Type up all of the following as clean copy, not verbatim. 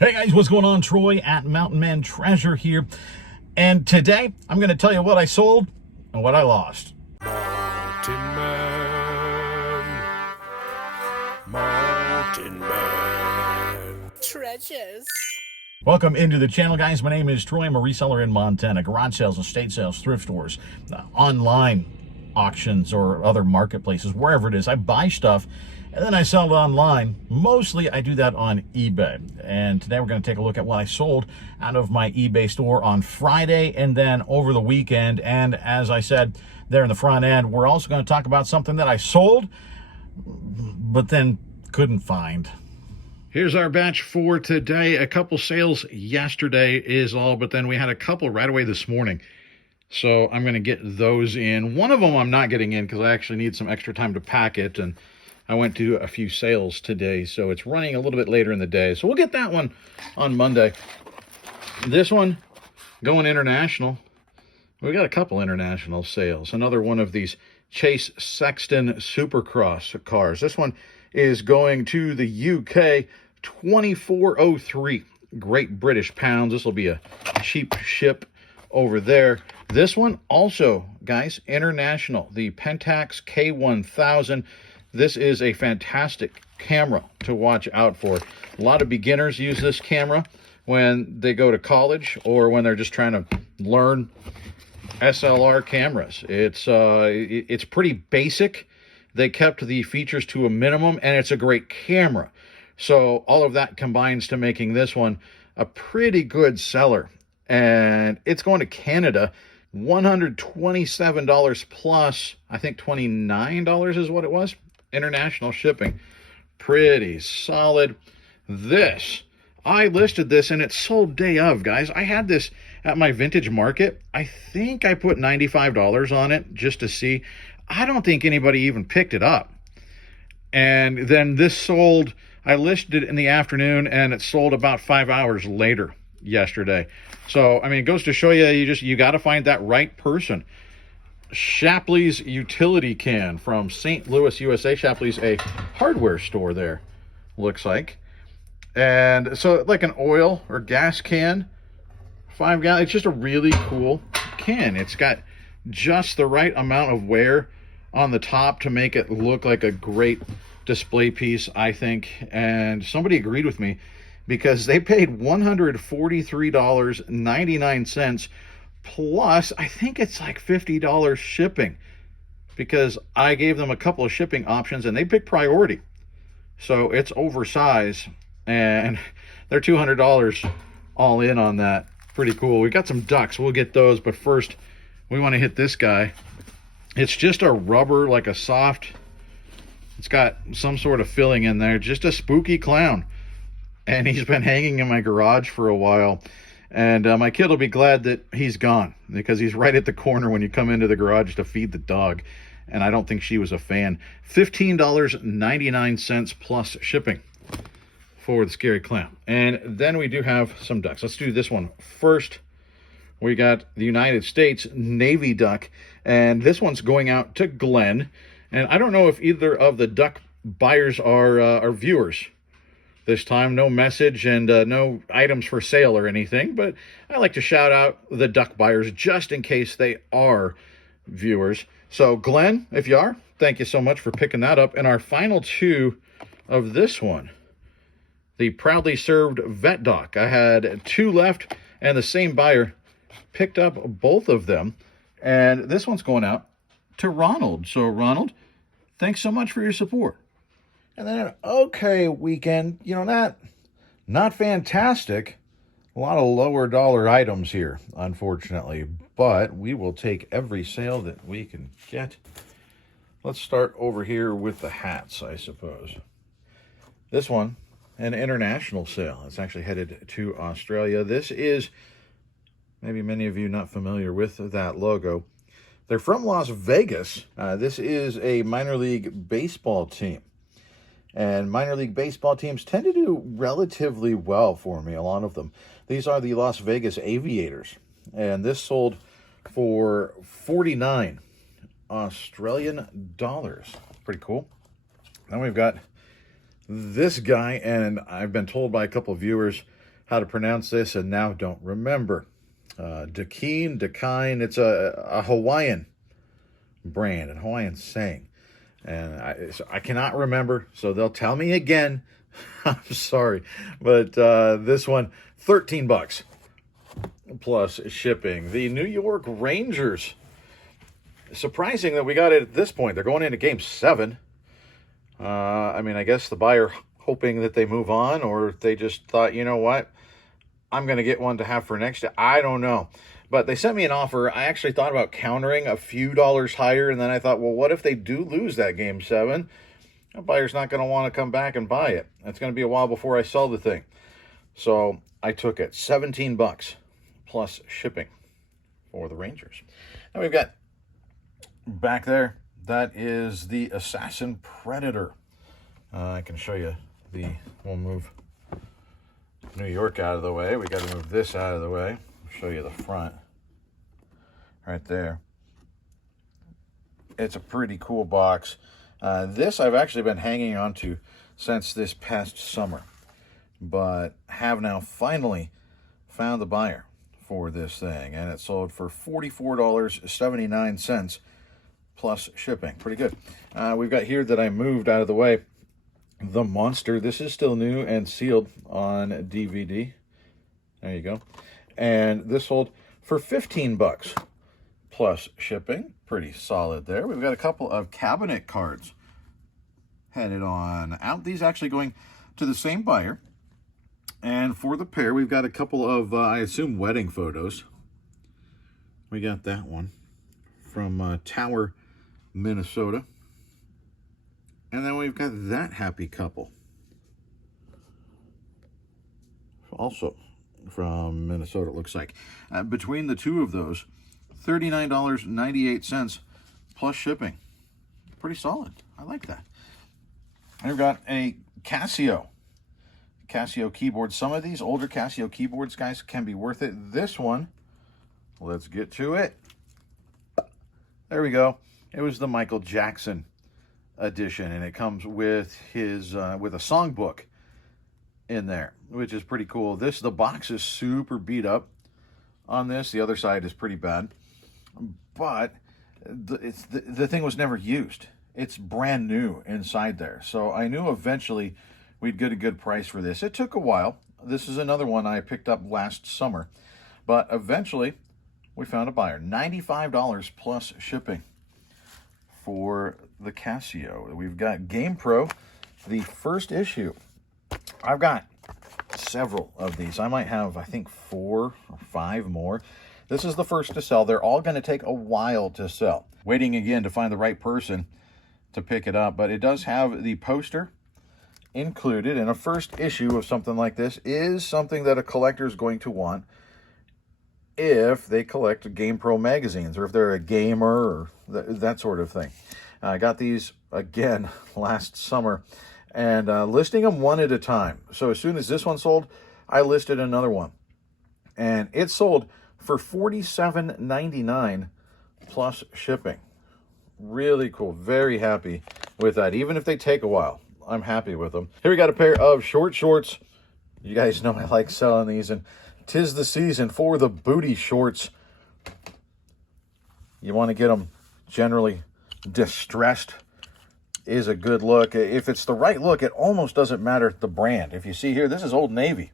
Hey guys, what's going on? Troy at Mountain Man Treasure here. And today I'm going to tell you what I sold and what I lost. Mountain Man, Mountain Man. Treasures. Welcome into the channel, guys. My name is Troy. I'm a reseller in Montana. Garage sales, estate sales, thrift stores, online auctions, or other marketplaces, wherever it is. I buy stuff and then I sell it online. Mostly I do that on eBay. And today we're going to take a look at what I sold out of my eBay store on Friday and then over the weekend. And as I said there in the front end, we're also going to talk about something that I sold but then couldn't find. Here's our batch for today. A couple sales yesterday is all, but then we had a couple right away this morning. So I'm going to get those in. One of them I'm not getting in because I actually need some extra time to pack it, and I went to a few sales today, so it's running a little bit later in the day. So we'll get that one on Monday. This one going international. We got a couple international sales. Another one of these Chase Sexton Supercross cars. This one is going to the UK, 2403 Great British pounds. This will be a cheap ship over there. This one also, guys, international. The Pentax K1000. This is a fantastic camera to watch out for. A lot of beginners use this camera when they go to college or when they're just trying to learn SLR cameras. It's pretty basic. They kept the features to a minimum, and it's a great camera. So all of that combines to making this one a pretty good seller. And it's going to Canada, $127 plus, I think $29 is what it was. International shipping. Pretty solid. This, I listed this and it sold day of, guys. I had this at my vintage market. I think I put $95 on it just to see. I don't think anybody even picked it up. And then this sold, I listed it in the afternoon and it sold about 5 hours later yesterday. So, I mean, it goes to show you, you got to find that right person. Shapley's utility can from St. Louis, USA. Shapley's a hardware store there, looks like. And so like an oil or gas can, 5 gallon. It's just a really cool can. It's got just the right amount of wear on the top to make it look like a great display piece, I think. And somebody agreed with me because they paid $143.99 plus, I think it's like $50 shipping, because I gave them a couple of shipping options and they picked priority. So it's oversized and they're $200 all in on that. Pretty cool. We got some ducks. We'll get those, but first we want to hit this guy. It's just a rubber, like a soft, it's got some sort of filling in there, just a spooky clown. And he's been hanging in my garage for a while. And my kid will be glad that he's gone, because he's right at the corner when you come into the garage to feed the dog. And I don't think she was a fan. $15.99 plus shipping for the scary clown. And then we do have some ducks. Let's do this one first. We got the United States Navy duck. And this one's going out to Glenn. And I don't know if either of the duck buyers are viewers this time. No message and no items for sale or anything, but I like to shout out the duck buyers just in case they are viewers. So Glenn, if you are, thank you so much for picking that up. And our final two of this one, the proudly served vet duck. I had 2 left and the same buyer picked up both of them. And this one's going out to Ronald. So Ronald, thanks so much for your support. And then an okay weekend, not fantastic. A lot of lower dollar items here, unfortunately, but we will take every sale that we can get. Let's start over here with the hats, I suppose. This one, an international sale. It's actually headed to Australia. This is, maybe many of you not familiar with that logo. They're from Las Vegas. This is a minor league baseball team. And minor league baseball teams tend to do relatively well for me, a lot of them. These are the Las Vegas Aviators. And this sold for 49 Australian dollars. Pretty cool. Then we've got this guy, and I've been told by a couple of viewers how to pronounce this and now don't remember. Dakine. It's a Hawaiian brand and Hawaiian saying. And so I cannot remember, so they'll tell me again. I'm sorry. But this one, $13 plus shipping. The New York Rangers. Surprising that we got it at this point. They're going into Game 7. I mean, I guess the buyer hoping that they move on, or they just thought, you know what, I'm going to get one to have for next year. I don't know. But they sent me an offer. I actually thought about countering a few dollars higher, and then I thought, well, what if they do lose that Game 7? The buyer's not going to want to come back and buy it. It's going to be a while before I sell the thing. So I took it. $17 plus shipping for the Rangers. And we've got back there, that is the Assassin Predator. I can show you we'll move New York out of the way. We got to move this out of the way. I'll show you the front right there. It's a pretty cool box. This I've actually been hanging on to since this past summer, but have now finally found the buyer for this thing, and it sold for $44.79 plus shipping. Pretty good. We've got here that I moved out of the way, the Monster. This is still new and sealed on DVD. There you go. And this sold for $15 plus shipping. Pretty solid there. We've got a couple of cabinet cards headed on out. These actually going to the same buyer. And for the pair, we've got a couple of, I assume, wedding photos. We got that one from Tower, Minnesota. And then we've got that happy couple, also from Minnesota, it looks like. Between the two of those, $39.98 plus shipping. Pretty solid. I like that. And we've got a Casio keyboard. Some of these older Casio keyboards, guys, can be worth it. This one, let's get to it. There we go. It was the Michael Jackson edition, and it comes with his with a songbook in there, which is pretty cool. The box is super beat up on this. The other side is pretty bad, but the thing was never used. It's brand new inside there, so I knew eventually we'd get a good price for this. It took a while. This is another one I picked up last summer, but eventually we found a buyer. $95 plus shipping for the Casio. We've got Game Pro, the first issue. I've got several of these. I might have, I think, 4 or 5 more. This is the first to sell. They're all going to take a while to sell. Waiting again to find the right person to pick it up, but it does have the poster included, and a first issue of something like this is something that a collector is going to want if they collect Game Pro magazines, or if they're a gamer, or that sort of thing. I got these again last summer, and listing them one at a time. So as soon as this one sold, I listed another one, and it sold for $47.99 plus shipping. Really cool. Very happy with that. Even if they take a while, I'm happy with them. Here we got a pair of short shorts. You guys know I like selling these, and 'tis the season for the booty shorts. You want to get them generally distressed is a good look. If it's the right look, it almost doesn't matter the brand. If you see here, this is Old Navy.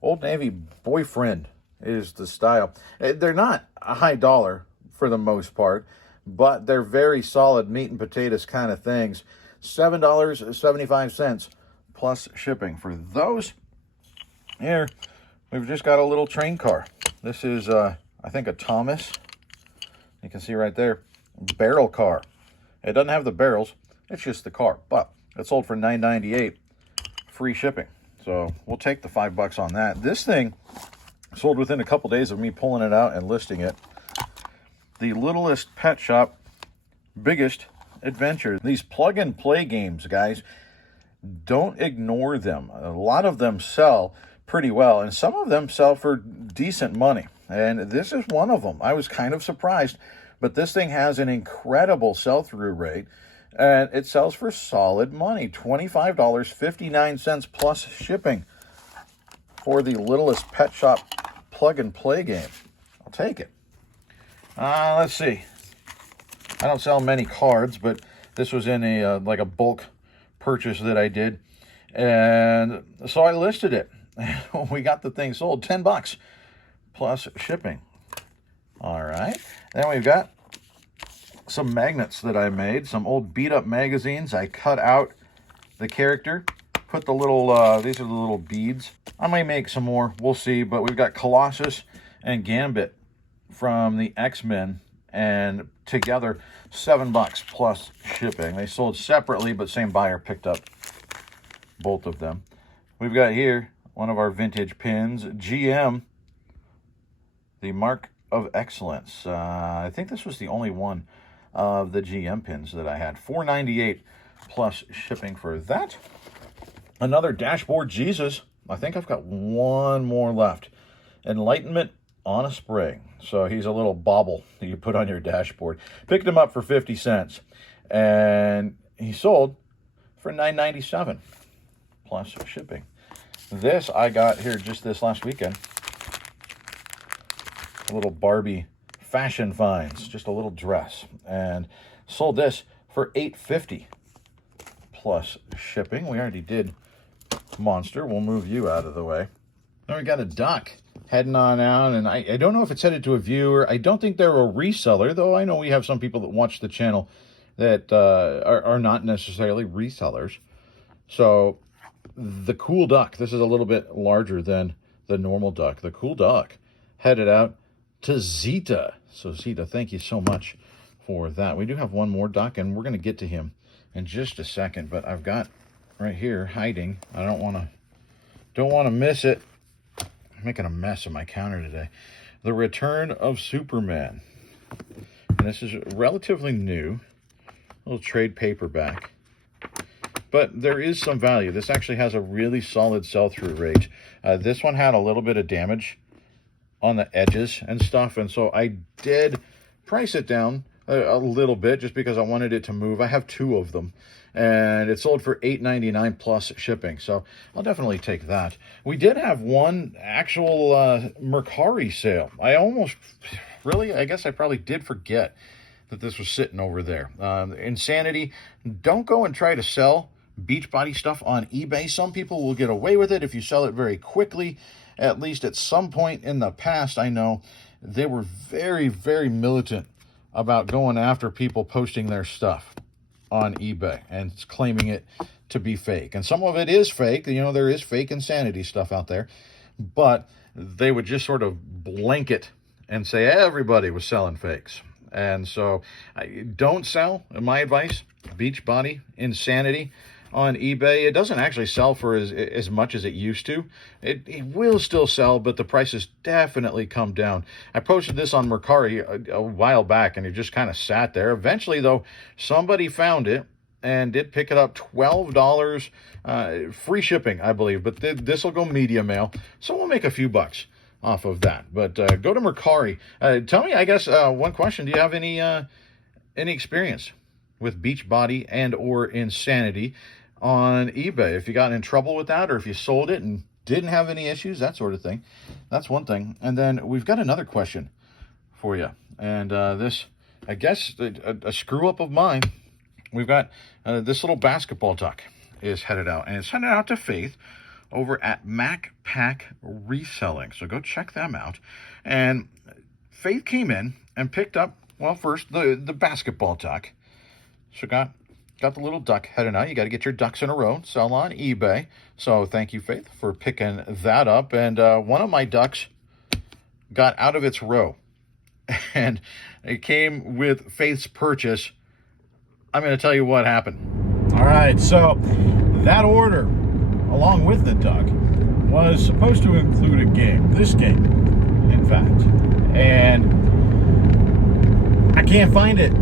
Old Navy Boyfriend is the style. They're not a high dollar for the most part, but they're very solid meat and potatoes kind of things. $7.75 plus shipping for those. Here, we've just got a little train car. This is, I think, a Thomas. You can see right there, barrel car. It doesn't have the barrels, it's just the car, but it sold for $9.98, free shipping. So we'll take the $5 on that. This thing sold within a couple days of me pulling it out and listing it. The Littlest Pet Shop, Biggest Adventure. These plug-and-play games, guys, don't ignore them. A lot of them sell pretty well, and some of them sell for decent money. And this is one of them. I was kind of surprised, but this thing has an incredible sell-through rate, and it sells for solid money. $25.59 plus shipping for the littlest pet shop plug and play game. I'll take it. Let's see. I don't sell many cards, but this was in a like a bulk purchase that I did, and so I listed it. We got the thing sold, $10 plus shipping. All right, then we've got some magnets that I made, some old beat up magazines. I cut out the character, put the little these are the little beads. I might make some more, we'll see. But we've got Colossus and Gambit from the X-Men, and together $7 plus shipping. They sold separately, but same buyer picked up both of them. We've got here one of our vintage pins, GM, the Mark of Excellence. I think this was the only one of the GM pins that I had. $4.98 plus shipping for that. Another Dashboard Jesus. I think I've got one more left. Enlightenment on a spring. So he's a little bauble that you put on your dashboard. Picked him up for 50 cents. And he sold for $9.97 plus shipping. This I got here just this last weekend. A little Barbie fashion finds. Just a little dress. And sold this for $8.50 plus shipping. We already did Monster. We'll move you out of the way. Then we got a duck heading on out, and I don't know if it's headed to a viewer. I don't think they're a reseller, though I know we have some people that watch the channel that are not necessarily resellers. So the cool duck, this is a little bit larger than the normal duck. The cool duck headed out to Zeta. So Zeta, thank you so much for that. We do have one more duck, and we're going to get to him in just a second, but I've got right here hiding. I don't want to miss it. I'm making a mess of my counter today. The Return of Superman. And this is relatively new. A little trade paperback. But there is some value. This actually has a really solid sell-through rate. This one had a little bit of damage on the edges and stuff, and so I did price it down a little bit just because I wanted it to move. I have two of them, and it sold for $8.99 plus shipping, so I'll definitely take that. We did have one actual Mercari sale. I guess I probably did forget that this was sitting over there. Insanity, don't go and try to sell Beachbody stuff on eBay. Some people will get away with it if you sell it very quickly. At least at some point in the past, I know they were very, very militant about going after people posting their stuff on eBay and claiming it to be fake. And some of it is fake. You know, there is fake Insanity stuff out there. But they would just sort of blanket and say everybody was selling fakes. And so don't sell, in my advice, Beachbody, Insanity on eBay. It doesn't actually sell for as much as it used to. It will still sell, but the prices definitely come down. I posted this on Mercari a while back, and it just kind of sat there. Eventually, though, somebody found it and did pick it up. $12 free shipping, I believe, but this will go media mail, so we'll make a few bucks off of that. But go to Mercari. Tell me, I guess, one question. Do you have any experience with Beachbody and or Insanity on eBay? If you got in trouble with that, or if you sold it and didn't have any issues, that sort of thing. That's one thing. And then we've got another question for you. And this, I guess, a screw up of mine. We've got this little basketball duck is headed out, and it's headed out to Faith over at Mac Pack Reselling. So go check them out. And Faith came in and picked up, well, first the basketball duck. So got the little duck heading out. You got to get your ducks in a row, sell on eBay. So thank you, Faith, for picking that up. And one of my ducks got out of its row, and it came with Faith's purchase. I'm going to tell you what happened. All right, so that order, along with the duck, was supposed to include a game. This game, in fact. And I can't find it.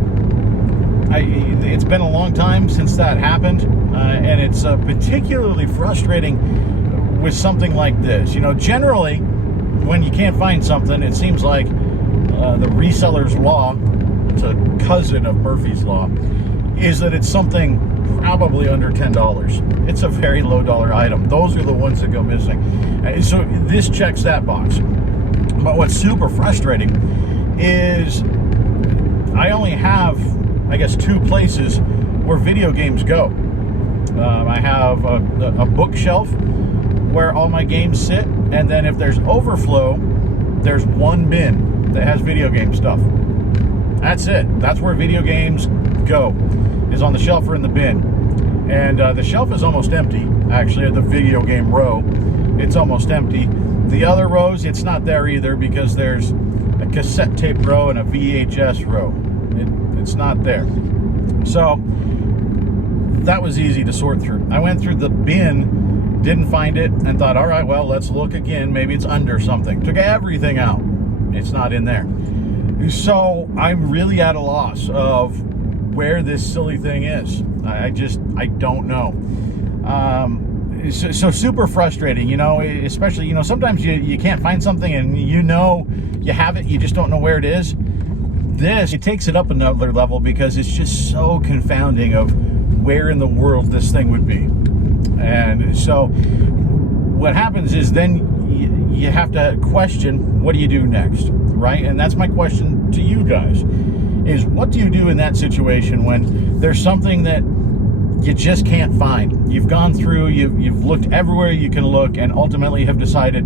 It's been a long time since that happened, and it's particularly frustrating with something like this. You know, generally, when you can't find something, it seems like the reseller's law, it's a cousin of Murphy's Law, is that it's something probably under $10. It's a very low dollar item. Those are the ones that go missing. So this checks that box. But what's super frustrating is I only have, I guess, 2 places where video games go. I have a bookshelf where all my games sit, and then if there's overflow, there's one bin that has video game stuff. That's it. That's where video games go, is on the shelf or in the bin. And the shelf is almost empty, actually, the video game row. It's almost empty. The other rows, it's not there either, because there's a cassette tape row and a VHS row. It's not there. So that was easy to sort through. I went through the bin, didn't find it, and thought, all right, well, let's look again. Maybe it's under something. Took everything out. It's not in there. So I'm really at a loss of where this silly thing is. I don't know. So super frustrating, you know, especially, you know, sometimes you can't find something and you know you have it, you just don't know where it is. This, it takes it up another level because it's just so confounding of where in the world this thing would be. And so what happens is then you have to question, what do you do next, right? And that's my question to you guys, is what do you do in that situation when there's something that you just can't find? You've gone through, you've looked everywhere you can look, and ultimately have decided,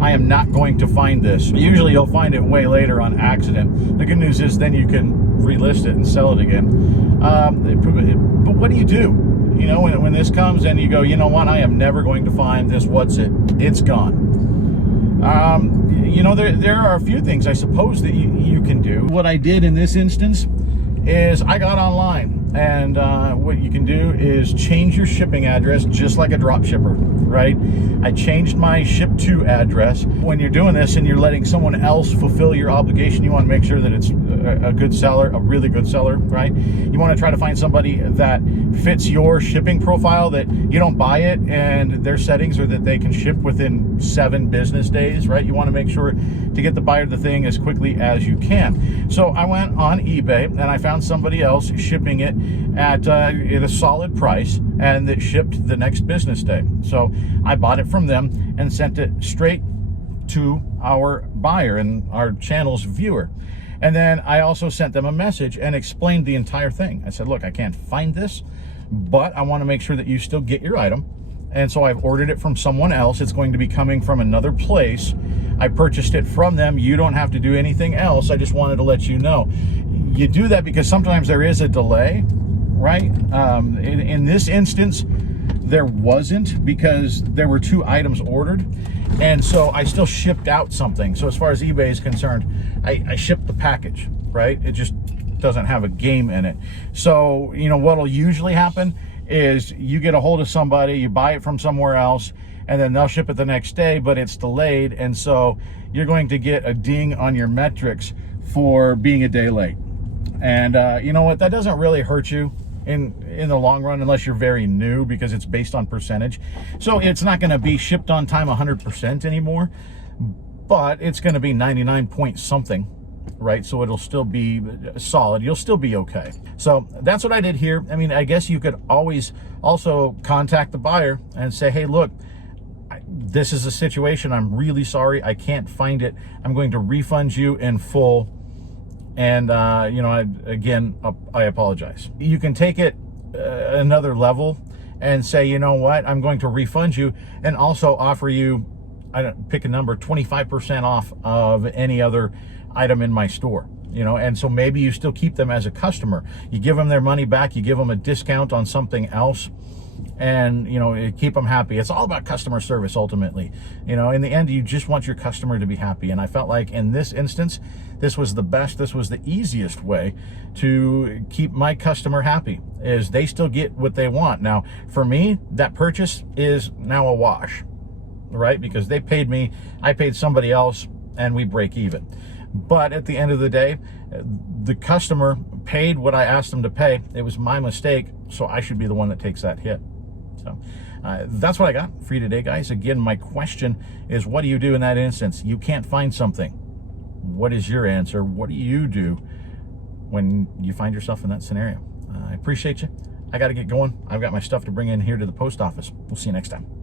I am not going to find this. Usually you'll find it way later on accident. The good news is then you can relist it and sell it again. But what do you do? You know, when this comes and you go, you know what, I am never going to find this, what's it? It's gone. You know, there are a few things I suppose that you can do. What I did in this instance is I got online, and what you can do is change your shipping address just like a drop shipper, right? I changed my ship to address. When you're doing this and you're letting someone else fulfill your obligation, you want to make sure that it's a good seller, a really good seller, right? You want to try to find somebody that fits your shipping profile, that you don't buy it and their settings are that they can ship within 7 business days, right? You want to make sure to get the buyer the thing as quickly as you can. So I went on eBay and I found somebody else shipping it at a solid price, and that shipped the next business day. So I bought it from them and sent it straight to our buyer and our channel's viewer. And then I also sent them a message and explained the entire thing. I said, look, I can't find this, but I want to make sure that you still get your item. And so I've ordered it from someone else. It's going to be coming from another place. I purchased it from them. You don't have to do anything else. I just wanted to let you know. You do that because sometimes there is a delay, right? In this instance, there wasn't, because there were 2 items ordered. And so I still shipped out something. So as far as eBay is concerned, I shipped the package, right? It just doesn't have a game in it. So, you know, what'll usually happen is you get a hold of somebody, you buy it from somewhere else, and then they'll ship it the next day, but it's delayed. And so you're going to get a ding on your metrics for being a day late. And you know what? That doesn't really hurt you in the long run, unless you're very new, because it's based on percentage. So it's not going to be shipped on time 100% anymore, but it's going to be 99 point something, right? So it'll still be solid. You'll still be okay. So that's what I did here. I mean, I guess you could always also contact the buyer and say, hey, look, this is the situation. I'm really sorry. I can't find it. I'm going to refund you in full. And, you know, I apologize. You can take it another level and say, you know what, I'm going to refund you, and also offer you, pick a number, 25% off of any other item in my store. You know, and so maybe you still keep them as a customer. You give them their money back, you give them a discount on something else, and, you know, keep them happy. It's all about customer service ultimately. You know, in the end, you just want your customer to be happy. And I felt like in this instance, this was the best, this was the easiest way to keep my customer happy, is they still get what they want. Now, for me, that purchase is now a wash, right? Because they paid me, I paid somebody else, and we break even. But at the end of the day, the customer paid what I asked them to pay. It was my mistake, so I should be the one that takes that hit. So that's what I got for you today, guys. Again, my question is, what do you do in that instance? You can't find something. What is your answer? What do you do when you find yourself in that scenario? I appreciate you. I got to get going. I've got my stuff to bring in here to the post office. We'll see you next time.